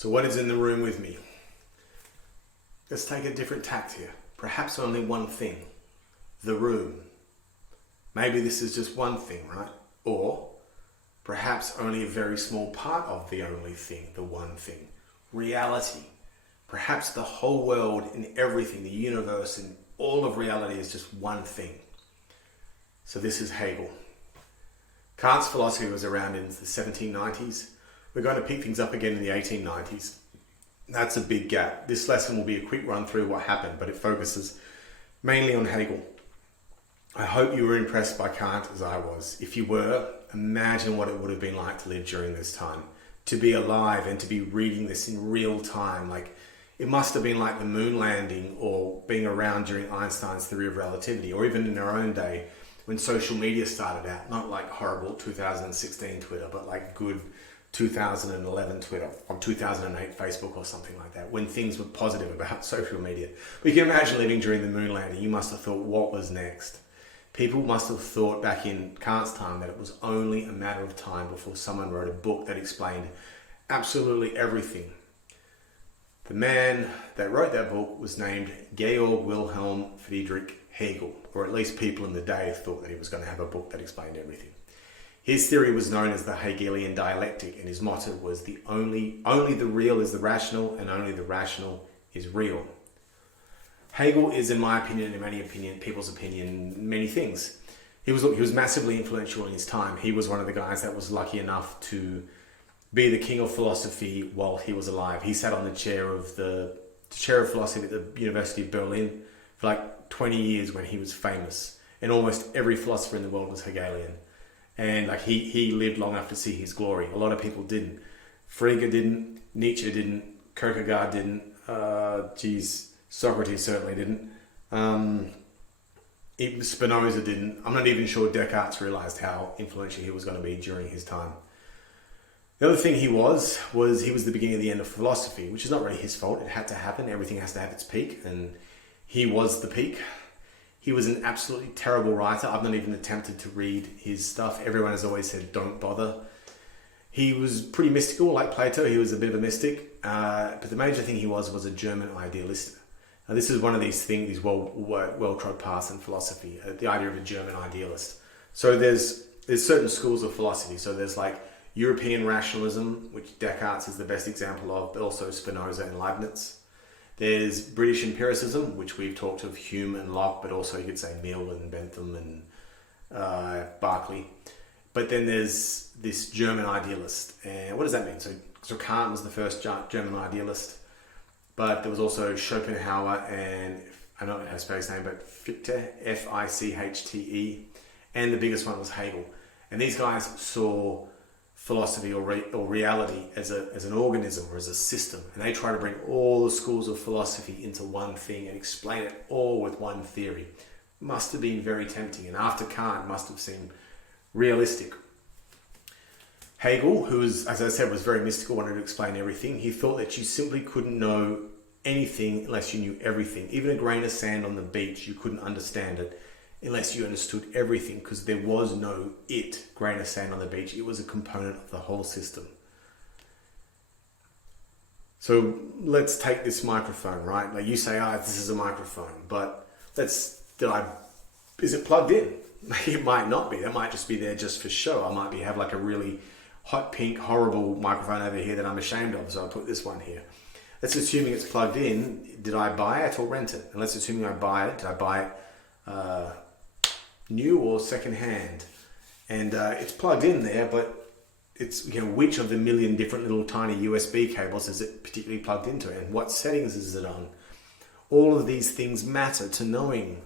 So what is in the room with me? Let's take a different tact here. Perhaps only one thing. The room. Maybe this is just one thing, right? Or perhaps only a very small part of the only thing, the one thing. Reality. Perhaps the whole world and everything, the universe and all of reality is just one thing. So this is Hegel. Kant's philosophy was around in the 1790s. We're going to pick things up again in the 1890s. That's a big gap. This lesson will be a quick run through what happened, but it focuses mainly on Hegel. I hope you were impressed by Kant as I was. If you were, imagine what it would have been like to live during this time. To be alive and to be reading this in real time. Like, it must have been like the moon landing or being around during Einstein's theory of relativity, or even in our own day when social media started out. Not like horrible 2016 Twitter, but like good 2011 Twitter, or 2008 Facebook or something like that, when things were positive about social media. But you can imagine living during the moon landing. You must have thought, what was next? People must have thought back in Kant's time that it was only a matter of time before someone wrote a book that explained absolutely everything. The man that wrote that book was named Georg Wilhelm Friedrich Hegel, or at least people in the day thought that he was going to have a book that explained everything. His theory was known as the Hegelian dialectic, and his motto was only the real is the rational, and only the rational is real. Hegel is, in my opinion, in people's opinion, many things. He was massively influential in his time. He was one of the guys that was lucky enough to be the king of philosophy while he was alive. He sat on the chair of philosophy at the University of Berlin for like 20 years when he was famous, and almost every philosopher in the world was Hegelian. And like he lived long enough to see his glory. A lot of people didn't. Frege didn't. Nietzsche didn't. Kierkegaard didn't. Socrates certainly didn't. Even Spinoza didn't. I'm not even sure Descartes realized how influential he was going to be during his time. The other thing he was the beginning of the end of philosophy, which is not really his fault. It had to happen. Everything has to have its peak, and he was the peak. He was an absolutely terrible writer. I've not even attempted to read his stuff. Everyone has always said, don't bother. He was pretty mystical, like Plato. He was a bit of a mystic. But the major thing he was a German idealist. Now, this is one of these things, these well-trod paths in philosophy, the idea of a German idealist. So there's certain schools of philosophy. So there's like European rationalism, which Descartes is the best example of, but also Spinoza and Leibniz. There's British empiricism, which we've talked of Hume and Locke, but also you could say Mill and Bentham and Berkeley. But then there's this German idealist. And what does that mean? So Kant was the first German idealist, but there was also Schopenhauer and, I don't know how to spell his name, but Fichte, Fichte. And the biggest one was Hegel. And these guys saw philosophy or reality as an organism or as a system, and they try to bring all the schools of philosophy into one thing and explain it all with one theory. Must have been very tempting, and after Kant must have seemed realistic. Hegel, who was, as I said, was very mystical, wanted to explain everything. He thought that you simply couldn't know anything unless you knew everything. Even a grain of sand on the beach, you couldn't understand it unless you understood everything, because there was no grain of sand on the beach. It was a component of the whole system. So let's take this microphone, right? Like you say, this is a microphone, but is it plugged in? It might not be. It might just be there just for show. I might have like a really hot pink, horrible microphone over here that I'm ashamed of, so I put this one here. Let's assuming it's plugged in. Did I buy it or rent it? And let's assuming I buy it. Did I buy it new or second hand? And it's plugged in there, but it's, which of the million different little tiny USB cables is it particularly plugged into, and what settings is it on? All of these things matter to knowing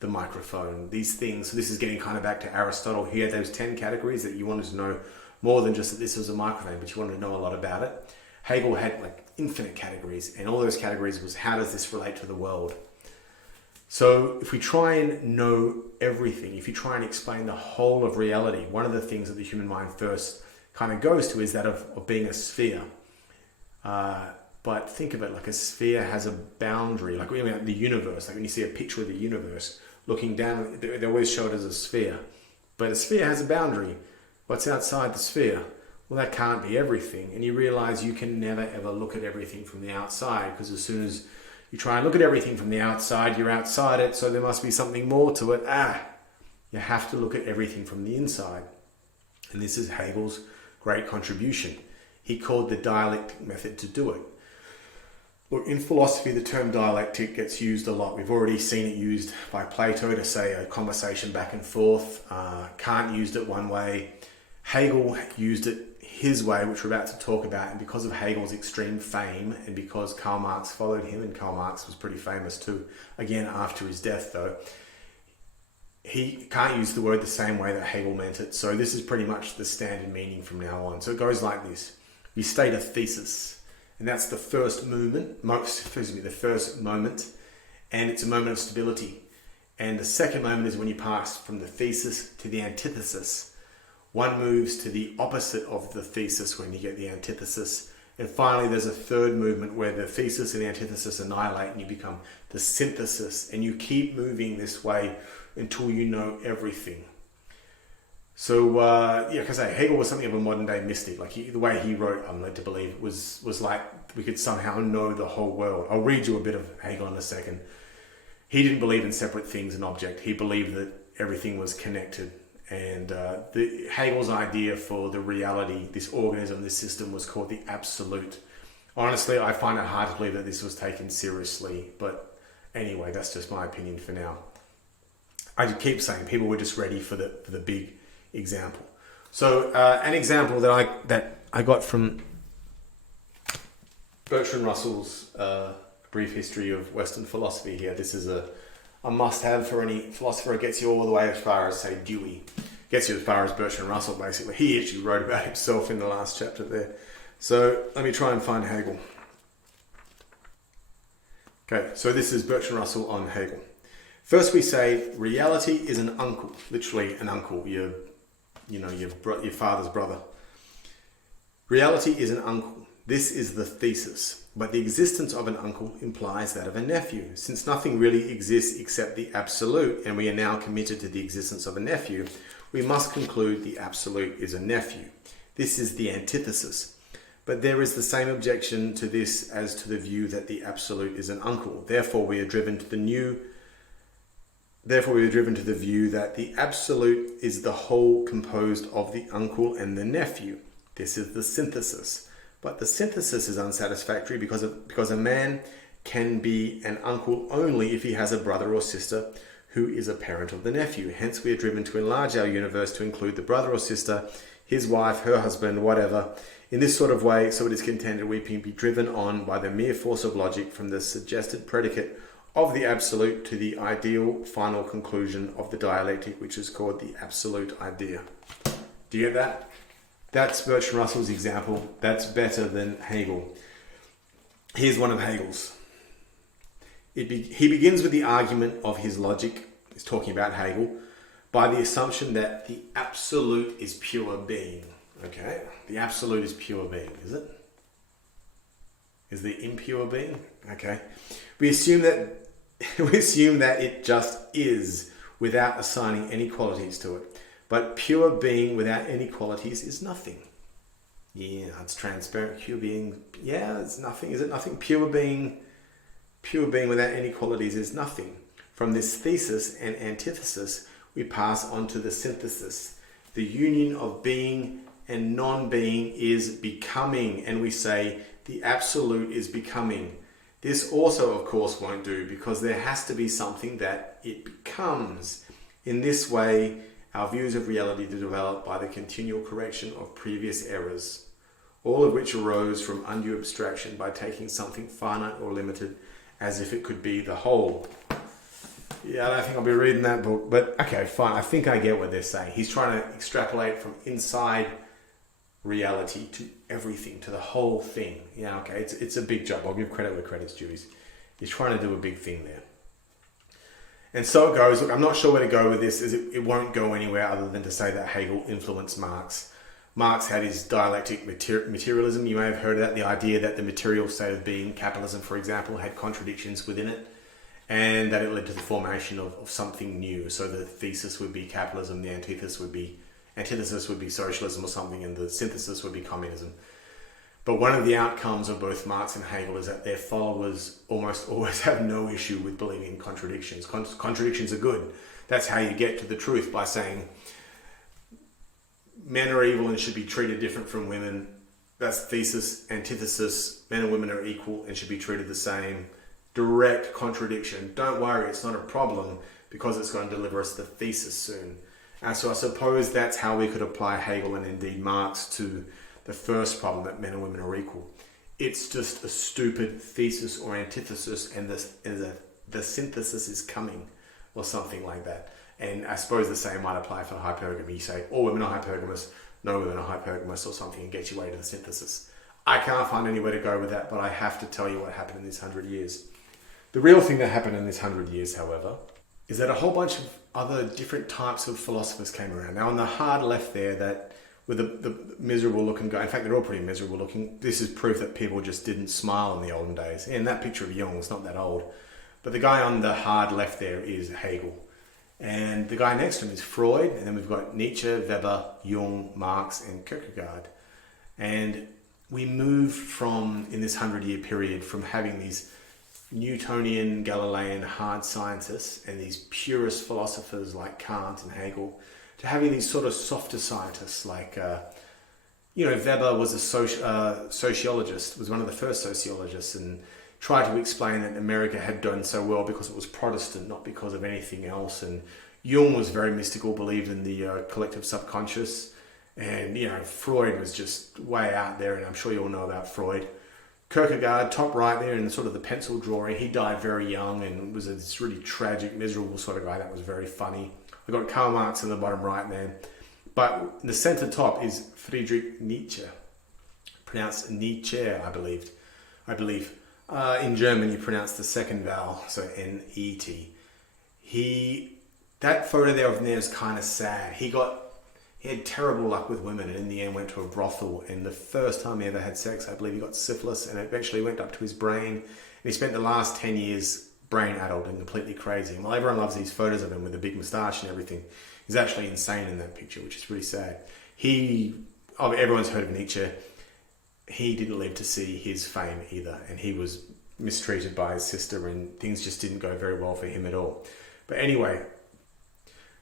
the microphone. These things, so this is getting kind of back to Aristotle. He had those 10 categories that you wanted to know more than just that this was a microphone, but you wanted to know a lot about it. Hegel had like infinite categories, and all those categories was, how does this relate to the world? So if we try and know everything, if you try and explain the whole of reality, one of the things that the human mind first kind of goes to is that of being a sphere. But think of it like a sphere has a boundary, like the universe. Like when you see a picture of the universe, looking down, they always show it as a sphere. But a sphere has a boundary. What's outside the sphere? Well, that can't be everything. And you realize you can never ever look at everything from the outside, because as soon as you try and look at everything from the outside, you're outside it, so there must be something more to it. You have to look at everything from the inside. And this is Hegel's great contribution. He called the dialectic method to do it. Look, in philosophy, the term dialectic gets used a lot. We've already seen it used by Plato to say a conversation back and forth. Kant used it one way. Hegel used it his way, which we're about to talk about, and because of Hegel's extreme fame, and because Karl Marx followed him, and Karl Marx was pretty famous too, again after his death though, he can't use the word the same way that Hegel meant it, so this is pretty much the standard meaning from now on. So it goes like this. You state a thesis, and that's the first movement, the first moment, and it's a moment of stability. And the second moment is when you pass from the thesis to the antithesis. One moves to the opposite of the thesis when you get the antithesis. And finally, there's a third movement where the thesis and the antithesis annihilate and you become the synthesis. And you keep moving this way until you know everything. So, because Hegel was something of a modern day mystic. Like the way he wrote, I'm led to believe, was like we could somehow know the whole world. I'll read you a bit of Hegel in a second. He didn't believe in separate things and object. He believed that everything was connected. And Hegel's idea for the reality, this organism, this system, was called the absolute. Honestly, I find it hard to believe that this was taken seriously. But anyway, that's just my opinion for now. I keep saying people were just ready for the big example. So an example that I got from Bertrand Russell's Brief History of Western Philosophy here. This is a must-have for any philosopher. It gets you all the way as far as, say, Dewey. Gets you as far as Bertrand Russell, basically. He actually wrote about himself in the last chapter there. So let me try and find Hegel. Okay, so this is Bertrand Russell on Hegel. First we say reality is an uncle, literally an uncle, your father's brother. Reality is an uncle. This is the thesis. But the existence of an uncle implies that of a nephew. Since nothing really exists except the absolute, and we are now committed to the existence of a nephew, we must conclude the absolute is a nephew. This is the antithesis. But there is the same objection to this as to the view that the absolute is an uncle. Therefore, we are driven to the view that the absolute is the whole composed of the uncle and the nephew. This is the synthesis. But the synthesis is unsatisfactory because a man can be an uncle only if he has a brother or sister who is a parent of the nephew. Hence, we are driven to enlarge our universe to include the brother or sister, his wife, her husband, whatever. In this sort of way, so it is contended, we can be driven on by the mere force of logic from the suggested predicate of the absolute to the ideal final conclusion of the dialectic, which is called the absolute idea. Do you get that? That's Bertrand Russell's example. That's better than Hegel. Here's one of Hegel's. He begins with the argument of his logic, he's talking about Hegel, by the assumption that the absolute is pure being. Okay? The absolute is pure being, is it? Is the impure being? Okay. We assume that it just is without assigning any qualities to it. But pure being without any qualities is nothing. Yeah, it's transparent. Pure being, yeah, it's nothing. Is it nothing? Pure being without any qualities is nothing. From this thesis and antithesis, we pass on to the synthesis. The union of being and non-being is becoming, and we say the absolute is becoming. This also, of course, won't do because there has to be something that it becomes. In this way, our views of reality are developed by the continual correction of previous errors, all of which arose from undue abstraction by taking something finite or limited as if it could be the whole. Yeah, I don't think I'll be reading that book, but okay, fine. I think I get what they're saying. He's trying to extrapolate from inside reality to everything, to the whole thing. Yeah, okay, it's a big job. I'll give credit where credit's due. He's trying to do a big thing there. And so it goes. Look, I'm not sure where to go with this. It won't go anywhere other than to say that Hegel influenced Marx. Marx had his dialectic materialism. You may have heard of that, the idea that the material state of being, capitalism for example, had contradictions within it, and that it led to the formation of something new. So the thesis would be capitalism, the antithesis would be antithesis would be socialism or something, and the synthesis would be communism. But one of the outcomes of both Marx and Hegel is that their followers almost always have no issue with believing in contradictions. Contradictions are good. That's how you get to the truth, by saying men are evil and should be treated different from women. That's thesis. Antithesis, men and women are equal and should be treated the same. Direct contradiction. Don't worry, it's not a problem because it's going to deliver us the thesis soon. And so I suppose that's how we could apply Hegel and indeed Marx to the first problem, that men and women are equal. It's just a stupid thesis or antithesis, and the synthesis is coming, or something like that. And I suppose the same might apply for hypergamy. You say all women are hypergamous, no women are hypergamous, or something, and get your way to the synthesis. I can't find anywhere to go with that, but I have to tell you what happened in this 100 years. The real thing that happened in this 100 years, however, is that a whole bunch of other different types of philosophers came around. Now, on the hard left there, that with the miserable looking guy, in fact, they're all pretty miserable looking. This is proof that people just didn't smile in the olden days. And that picture of Jung is not that old. But the guy on the hard left there is Hegel. And the guy next to him is Freud. And then we've got Nietzsche, Weber, Jung, Marx, and Kierkegaard. And we moved from, in this 100-year period, from having these Newtonian, Galilean hard scientists and these purist philosophers like Kant and Hegel, to having these sort of softer scientists like, Weber was a sociologist, was one of the first sociologists, and tried to explain that America had done so well because it was Protestant, not because of anything else. And Jung was very mystical, believed in the collective subconscious. And, Freud was just way out there, and I'm sure you all know about Freud. Kierkegaard, top right there in sort of the pencil drawing, he died very young and was this really tragic, miserable sort of guy that was very funny. We've got Karl Marx in the bottom right there. But in the center top is Friedrich Nietzsche, pronounced Nietzsche, I believe. In German, you pronounce the second vowel, so N-E-T. That photo there of him there is kind of sad. He had terrible luck with women, and in the end went to a brothel. And the first time he ever had sex, I believe he got syphilis, and it eventually went up to his brain. And he spent the last 10 years brain addled and completely crazy. And while everyone loves these photos of him with a big moustache and everything, he's actually insane in that picture, which is really sad. Everyone's heard of Nietzsche. He didn't live to see his fame either, and he was mistreated by his sister, and things just didn't go very well for him at all. But anyway,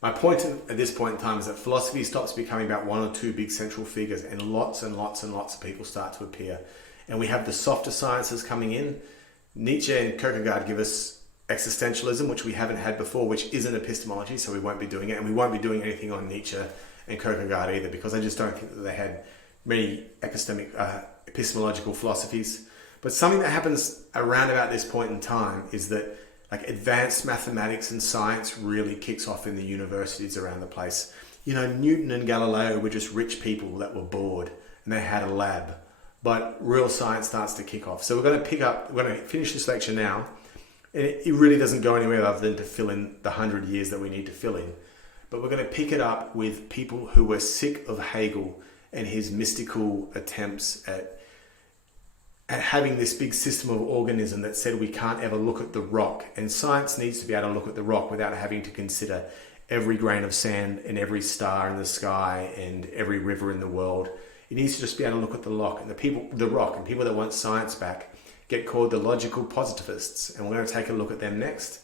my point at this point in time is that philosophy stops becoming about one or two big central figures, and lots and lots and lots of people start to appear. And we have the softer sciences coming in. Nietzsche and Kierkegaard give us existentialism, which we haven't had before, which isn't epistemology, so we won't be doing it. And we won't be doing anything on Nietzsche and Kierkegaard either, because I just don't think that they had many epistemological philosophies. But something that happens around about this point in time is that advanced mathematics and science really kicks off in the universities around the place. Newton and Galileo were just rich people that were bored and they had a lab. But real science starts to kick off. So we're going to finish this lecture now. And it really doesn't go anywhere other than to fill in the 100 years that we need to fill in. But we're going to pick it up with people who were sick of Hegel and his mystical attempts at having this big system of organism that said we can't ever look at the rock. And science needs to be able to look at the rock without having to consider every grain of sand and every star in the sky and every river in the world. It needs to just be able to look at the rock. And the rock, and people that want science back get called the logical positivists. And we're going to take a look at them next.